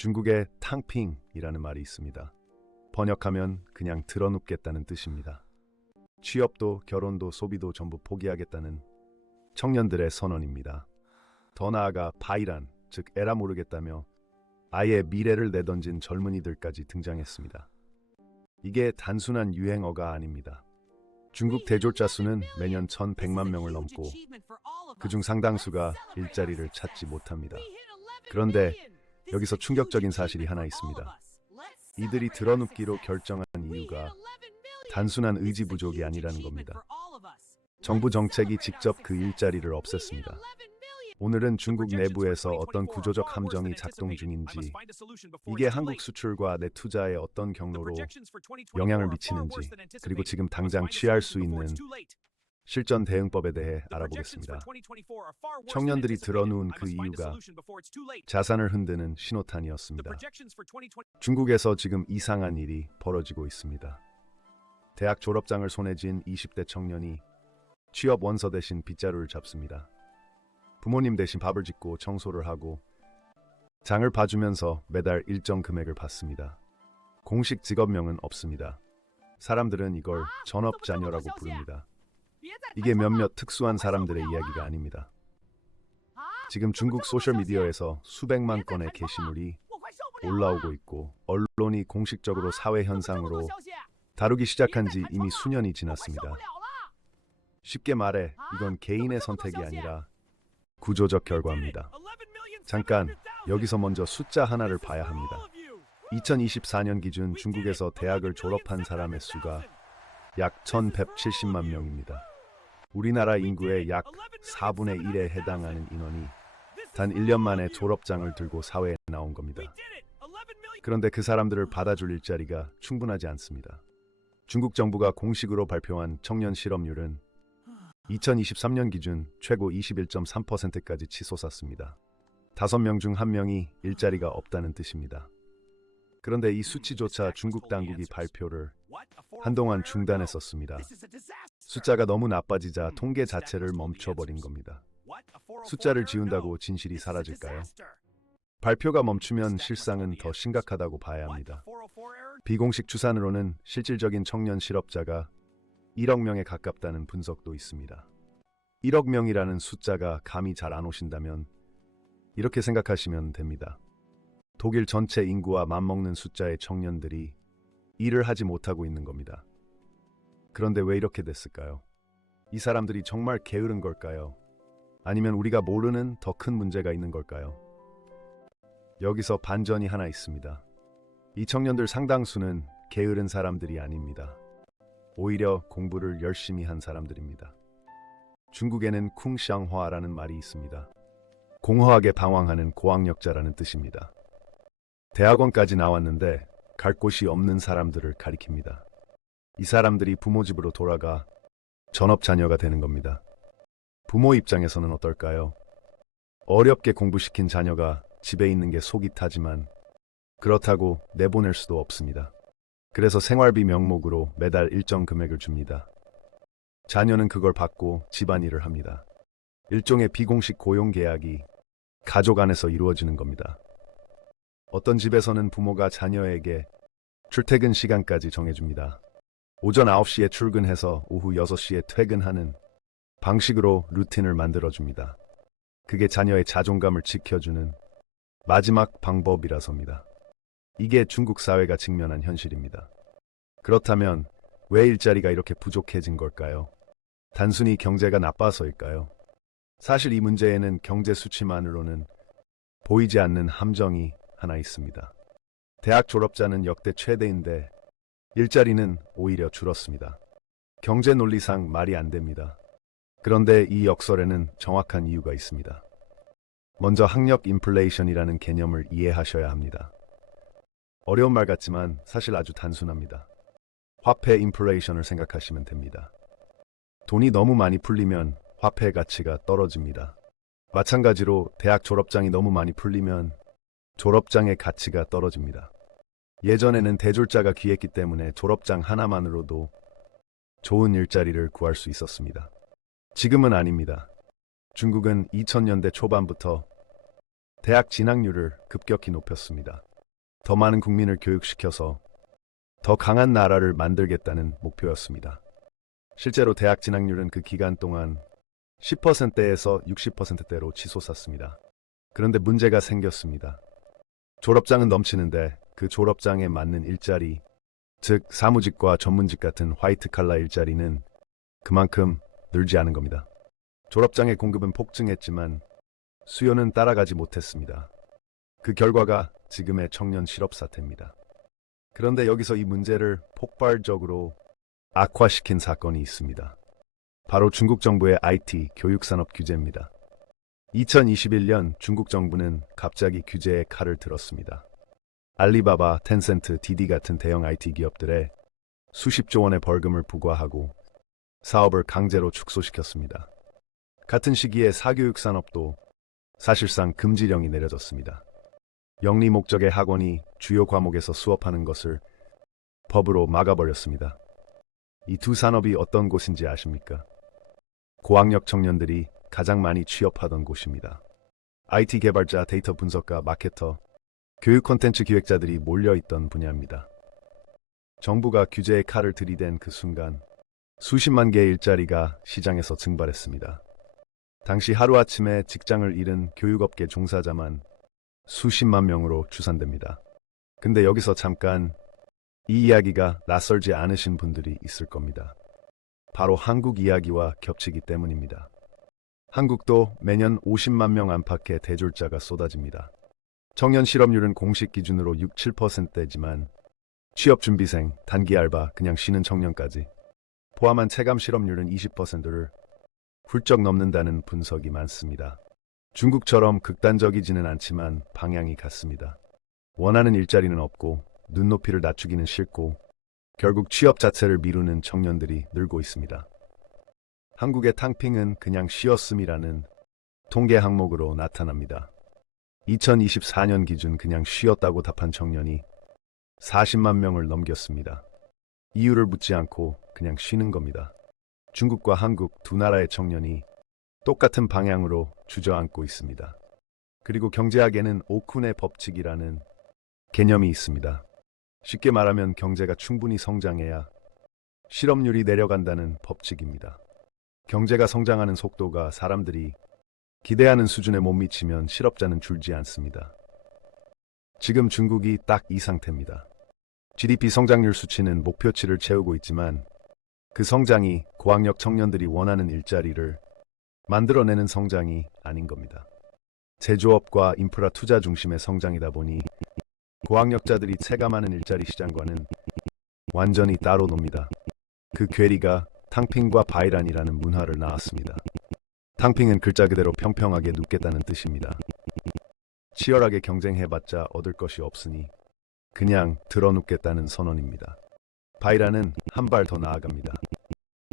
중국에 탕핑이라는 말이 있습니다. 번역하면 그냥 드러눕겠다는 뜻입니다. 취업도 결혼도 소비도 전부 포기하겠다는 청년들의 선언입니다. 더 나아가 바이란, 즉 에라 모르겠다며 아예 미래를 내던진 젊은이들까지 등장했습니다. 이게 단순한 유행어가 아닙니다. 중국 대졸자 수는 매년 1,100만 명을 넘고 그중 상당수가 일자리를 찾지 못합니다. 그런데 여기서 충격적인 사실이 하나 있습니다. 이들이 드러눕기로 결정한 이유가 단순한 의지 부족이 아니라는 겁니다. 정부 정책이 직접 그 일자리를 없앴습니다. 오늘은 중국 내부에서 어떤 구조적 함정이 작동 중인지, 이게 한국 수출과 내 투자에 어떤 경로로 영향을 미치는지, 그리고 지금 당장 취할 수 있는 실전 대응법에 대해 알아보겠습니다. 청년들이 드러누운 그 이유가 자산을 흔드는 신호탄이었습니다. 중국에서 지금 이상한 일이 벌어지고 있습니다. 대학 졸업장을 손에 쥔 20대 청년이 취업 원서 대신 빗자루를 잡습니다. 부모님 대신 밥을 짓고 청소를 하고 장을 봐주면서 매달 일정 금액을 받습니다. 공식 직업명은 없습니다. 사람들은 이걸 전업자녀라고 부릅니다. 이게 몇몇 특수한 사람들의 이야기가 아닙니다. 지금 중국 소셜미디어에서 수백만 건의 게시물이 올라오고 있고 언론이 공식적으로 사회 현상으로 다루기 시작한 지 이미 수년이 지났습니다. 쉽게 말해 이건 개인의 선택이 아니라 구조적 결과입니다. 잠깐 여기서 먼저 숫자 하나를 봐야 합니다. 2024년 기준 중국에서 대학을 졸업한 사람의 수가 약 1,170만 명입니다. 우리나라 인구의 약 4분의 1에 해당하는 인원이 단 1년 만에 졸업장을 들고 사회에 나온 겁니다. 그런데 그 사람들을 받아줄 일자리가 충분하지 않습니다. 중국 정부가 공식으로 발표한 청년 실업률은 2023년 기준 최고 21.3%까지 치솟았습니다. 5명 중 1명이 일자리가 없다는 뜻입니다. 그런데 이 수치조차 중국 당국이 발표를 한동안 중단했었습니다. 숫자가 너무 나빠지자 통계 자체를 멈춰버린 겁니다. 숫자를 지운다고 진실이 사라질까요? 발표가 멈추면 실상은 더 심각하다고 봐야 합니다. 비공식 추산으로는 실질적인 청년 실업자가 1억 명에 가깝다는 분석도 있습니다. 1억 명이라는 숫자가 감이 잘 안 오신다면 이렇게 생각하시면 됩니다. 독일 전체 인구와 맞먹는 숫자의 청년들이 일을 하지 못하고 있는 겁니다. 그런데 왜 이렇게 됐을까요? 이 사람들이 정말 게으른 걸까요? 아니면 우리가 모르는 더 큰 문제가 있는 걸까요? 여기서 반전이 하나 있습니다. 이 청년들 상당수는 게으른 사람들이 아닙니다. 오히려 공부를 열심히 한 사람들입니다. 중국에는 쿵샹화라는 말이 있습니다. 공허하게 방황하는 고학력자라는 뜻입니다. 대학원까지 나왔는데 갈 곳이 없는 사람들을 가리킵니다. 이 사람들이 부모 집으로 돌아가 전업자녀가 되는 겁니다. 부모 입장에서는 어떨까요? 어렵게 공부시킨 자녀가 집에 있는 게 속이 타지만 그렇다고 내보낼 수도 없습니다. 그래서 생활비 명목으로 매달 일정 금액을 줍니다. 자녀는 그걸 받고 집안일을 합니다. 일종의 비공식 고용계약이 가족 안에서 이루어지는 겁니다. 어떤 집에서는 부모가 자녀에게 출퇴근 시간까지 정해줍니다. 오전 9시에 출근해서 오후 6시에 퇴근하는 방식으로 루틴을 만들어줍니다. 그게 자녀의 자존감을 지켜주는 마지막 방법이라서입니다. 이게 중국 사회가 직면한 현실입니다. 그렇다면 왜 일자리가 이렇게 부족해진 걸까요? 단순히 경제가 나빠서일까요? 사실 이 문제에는 경제 수치만으로는 보이지 않는 함정이 하나 있습니다. 대학 졸업자는 역대 최대인데 일자리는 오히려 줄었습니다. 경제 논리상 말이 안 됩니다. 그런데 이 역설에는 정확한 이유가 있습니다. 먼저 학력 인플레이션이라는 개념을 이해하셔야 합니다. 어려운 말 같지만 사실 아주 단순합니다. 화폐 인플레이션을 생각하시면 됩니다. 돈이 너무 많이 풀리면 화폐 가치가 떨어집니다. 마찬가지로 대학 졸업장이 너무 많이 풀리면 졸업장의 가치가 떨어집니다. 예전에는 대졸자가 귀했기 때문에 졸업장 하나만으로도 좋은 일자리를 구할 수 있었습니다. 지금은 아닙니다. 중국은 2000년대 초반부터 대학 진학률을 급격히 높였습니다. 더 많은 국민을 교육시켜서 더 강한 나라를 만들겠다는 목표였습니다. 실제로 대학 진학률은 그 기간 동안 10%대에서 60%대로 치솟았습니다. 그런데 문제가 생겼습니다. 졸업장은 넘치는데 그 졸업장에 맞는 일자리, 즉 사무직과 전문직 같은 화이트 칼라 일자리는 그만큼 늘지 않은 겁니다. 졸업장의 공급은 폭증했지만 수요는 따라가지 못했습니다. 그 결과가 지금의 청년 실업 사태입니다. 그런데 여기서 이 문제를 폭발적으로 악화시킨 사건이 있습니다. 바로 중국 정부의 IT 교육산업 규제입니다. 2021년 중국 정부는 갑자기 규제의 칼을 들었습니다. 알리바바, 텐센트, 디디 같은 대형 IT 기업들에 수십조 원의 벌금을 부과하고 사업을 강제로 축소시켰습니다. 같은 시기에 사교육 산업도 사실상 금지령이 내려졌습니다. 영리 목적의 학원이 주요 과목에서 수업하는 것을 법으로 막아버렸습니다. 이 두 산업이 어떤 곳인지 아십니까? 고학력 청년들이 가장 많이 취업하던 곳입니다. IT 개발자, 데이터 분석가, 마케터, 교육 콘텐츠 기획자들이 몰려있던 분야입니다. 정부가 규제의 칼을 들이댄 그 순간 수십만 개의 일자리가 시장에서 증발했습니다. 당시 하루아침에 직장을 잃은 교육업계 종사자만 수십만 명으로 추산됩니다. 근데 여기서 잠깐 이 이야기가 낯설지 않으신 분들이 있을 겁니다. 바로 한국 이야기와 겹치기 때문입니다. 한국도 매년 50만 명 안팎의 대졸자가 쏟아집니다. 청년 실업률은 공식 기준으로 6, 7%대지만 취업준비생, 단기 알바, 그냥 쉬는 청년까지 포함한 체감 실업률은 20%를 훌쩍 넘는다는 분석이 많습니다. 중국처럼 극단적이지는 않지만 방향이 같습니다. 원하는 일자리는 없고 눈높이를 낮추기는 싫고 결국 취업 자체를 미루는 청년들이 늘고 있습니다. 한국의 탕핑은 그냥 쉬었음이라는 통계 항목으로 나타납니다. 2024년 기준 그냥 쉬었다고 답한 청년이 40만 명을 넘겼습니다. 이유를 묻지 않고 그냥 쉬는 겁니다. 중국과 한국 두 나라의 청년이 똑같은 방향으로 주저앉고 있습니다. 그리고 경제학에는 오쿤의 법칙이라는 개념이 있습니다. 쉽게 말하면 경제가 충분히 성장해야 실업률이 내려간다는 법칙입니다. 경제가 성장하는 속도가 사람들이 기대하는 수준에 못 미치면 실업자는 줄지 않습니다. 지금 중국이 딱 이 상태입니다. GDP 성장률 수치는 목표치를 채우고 있지만 그 성장이 고학력 청년들이 원하는 일자리를 만들어내는 성장이 아닌 겁니다. 제조업과 인프라 투자 중심의 성장이다 보니 고학력자들이 체감하는 일자리 시장과는 완전히 따로 놉니다. 그 괴리가 탕핑과 바이란이라는 문화를 낳았습니다. 탕핑은 글자 그대로 평평하게 눕겠다는 뜻입니다. 치열하게 경쟁해봤자 얻을 것이 없으니 그냥 드러눕겠다는 선언입니다. 바이란은 한 발 더 나아갑니다.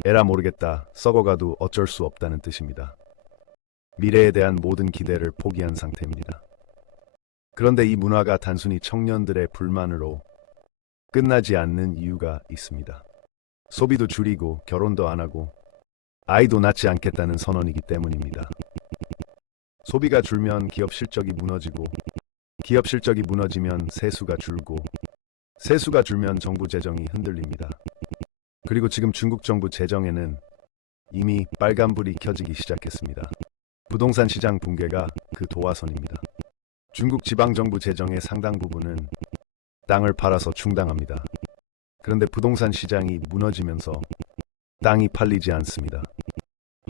에라 모르겠다, 썩어가도 어쩔 수 없다는 뜻입니다. 미래에 대한 모든 기대를 포기한 상태입니다. 그런데 이 문화가 단순히 청년들의 불만으로 끝나지 않는 이유가 있습니다. 소비도 줄이고 결혼도 안 하고 아이도 낳지 않겠다는 선언이기 때문입니다. 소비가 줄면 기업 실적이 무너지고 기업 실적이 무너지면 세수가 줄고 세수가 줄면 정부 재정이 흔들립니다. 그리고 지금 중국 정부 재정에는 이미 빨간불이 켜지기 시작했습니다. 부동산 시장 붕괴가 그 도화선입니다. 중국 지방정부 재정의 상당 부분은 땅을 팔아서 충당합니다. 그런데 부동산 시장이 무너지면서 땅이 팔리지 않습니다.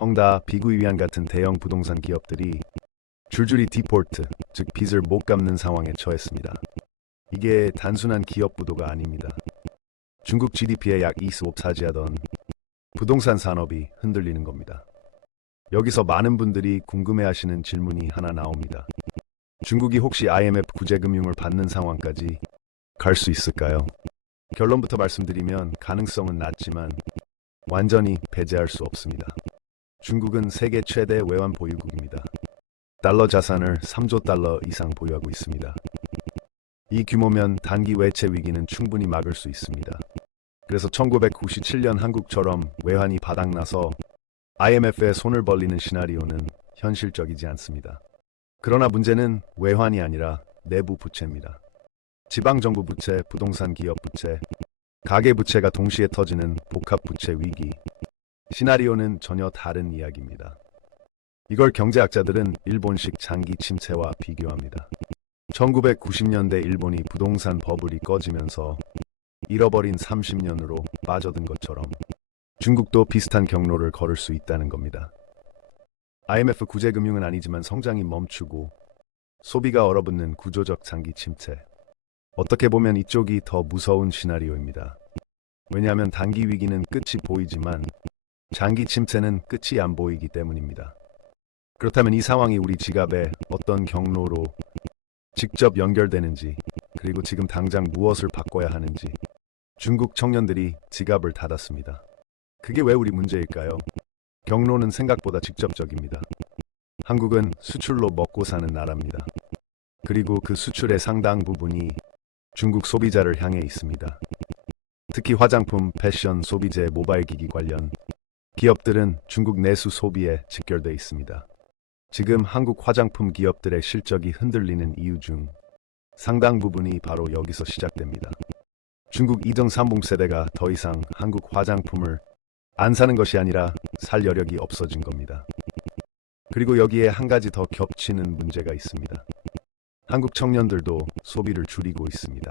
헝다, 비구이위안 같은 대형 부동산 기업들이 줄줄이 디폴트, 즉 빚을 못 갚는 상황에 처했습니다. 이게 단순한 기업 부도가 아닙니다. 중국 GDP의 약 25% 차지하던 부동산 산업이 흔들리는 겁니다. 여기서 많은 분들이 궁금해하시는 질문이 하나 나옵니다. 중국이 혹시 IMF 구제금융을 받는 상황까지 갈 수 있을까요? 결론부터 말씀드리면 가능성은 낮지만 완전히 배제할 수 없습니다. 중국은 세계 최대 외환 보유국입니다. 달러 자산을 3조 달러 이상 보유하고 있습니다. 이 규모면 단기 외채 위기는 충분히 막을 수 있습니다. 그래서 1997년 한국처럼 외환이 바닥나서 IMF에 손을 벌리는 시나리오는 현실적이지 않습니다. 그러나 문제는 외환이 아니라 내부 부채입니다. 지방정부 부채, 부동산 기업 부채, 가계 부채가 동시에 터지는 복합 부채 위기. 시나리오는 전혀 다른 이야기입니다. 이걸 경제학자들은 일본식 장기 침체와 비교합니다. 1990년대 일본이 부동산 버블이 꺼지면서 잃어버린 30년으로 빠져든 것처럼 중국도 비슷한 경로를 걸을 수 있다는 겁니다. IMF 구제금융은 아니지만 성장이 멈추고 소비가 얼어붙는 구조적 장기 침체. 어떻게 보면 이쪽이 더 무서운 시나리오입니다. 왜냐하면 단기 위기는 끝이 보이지만 장기 침체는 끝이 안 보이기 때문입니다. 그렇다면 이 상황이 우리 지갑에 어떤 경로로 직접 연결되는지, 그리고 지금 당장 무엇을 바꿔야 하는지. 중국 청년들이 지갑을 닫았습니다. 그게 왜 우리 문제일까요? 경로는 생각보다 직접적입니다. 한국은 수출로 먹고 사는 나라입니다. 그리고 그 수출의 상당 부분이 중국 소비자를 향해 있습니다. 특히 화장품, 패션, 소비재, 모바일 기기 관련 기업들은 중국 내수 소비에 직결돼 있습니다. 지금 한국 화장품 기업들의 실적이 흔들리는 이유 중 상당 부분이 바로 여기서 시작됩니다. 중국 2등 3등 세대가 더 이상 한국 화장품을 안 사는 것이 아니라 살 여력이 없어진 겁니다. 그리고 여기에 한 가지 더 겹치는 문제가 있습니다. 한국 청년들도 소비를 줄이고 있습니다.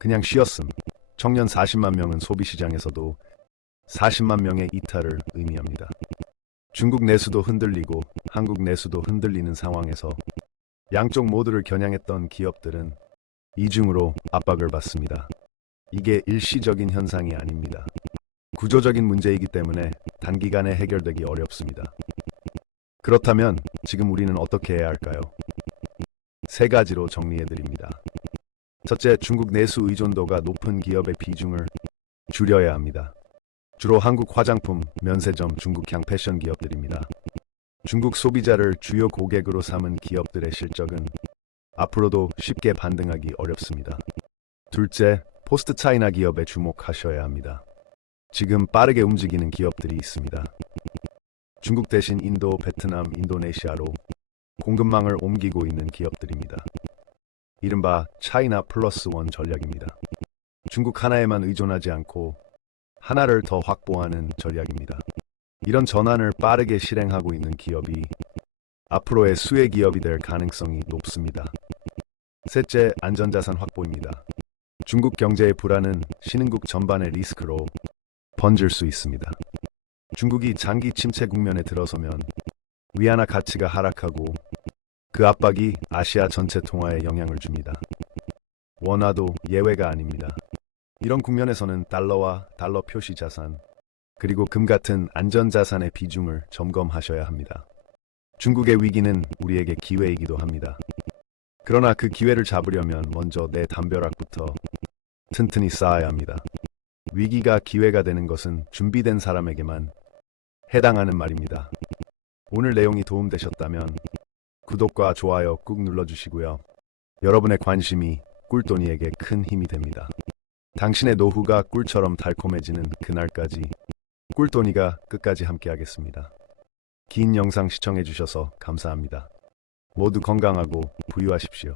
그냥 쉬었음. 청년 40만 명은 소비시장에서도 40만 명의 이탈을 의미합니다. 중국 내수도 흔들리고 한국 내수도 흔들리는 상황에서 양쪽 모두를 겨냥했던 기업들은 이중으로 압박을 받습니다. 이게 일시적인 현상이 아닙니다. 구조적인 문제이기 때문에 단기간에 해결되기 어렵습니다. 그렇다면 지금 우리는 어떻게 해야 할까요? 세 가지로 정리해드립니다. 첫째, 중국 내수 의존도가 높은 기업의 비중을 줄여야 합니다. 주로 한국 화장품, 면세점, 중국향 패션 기업들입니다. 중국 소비자를 주요 고객으로 삼은 기업들의 실적은 앞으로도 쉽게 반등하기 어렵습니다. 둘째, 포스트 차이나 기업에 주목하셔야 합니다. 지금 빠르게 움직이는 기업들이 있습니다. 중국 대신 인도, 베트남, 인도네시아로 공급망을 옮기고 있는 기업들입니다. 이른바 차이나 플러스 원 전략입니다. 중국 하나에만 의존하지 않고 하나를 더 확보하는 전략입니다. 이런 전환을 빠르게 실행하고 있는 기업이 앞으로의 수혜 기업이 될 가능성이 높습니다. 셋째, 안전자산 확보입니다. 중국 경제의 불안은 신흥국 전반의 리스크로 번질 수 있습니다. 중국이 장기 침체 국면에 들어서면 위안화 가치가 하락하고 그 압박이 아시아 전체 통화에 영향을 줍니다. 원화도 예외가 아닙니다. 이런 국면에서는 달러와 달러 표시 자산, 그리고 금 같은 안전자산의 비중을 점검하셔야 합니다. 중국의 위기는 우리에게 기회이기도 합니다. 그러나 그 기회를 잡으려면 먼저 내 담벼락부터 튼튼히 쌓아야 합니다. 위기가 기회가 되는 것은 준비된 사람에게만 해당하는 말입니다. 오늘 내용이 도움되셨다면 구독과 좋아요 꾹 눌러주시고요. 여러분의 관심이 꿀돈이에게 큰 힘이 됩니다. 당신의 노후가 꿀처럼 달콤해지는 그날까지 꿀돈이가 끝까지 함께하겠습니다. 긴 영상 시청해주셔서 감사합니다. 모두 건강하고 부유하십시오.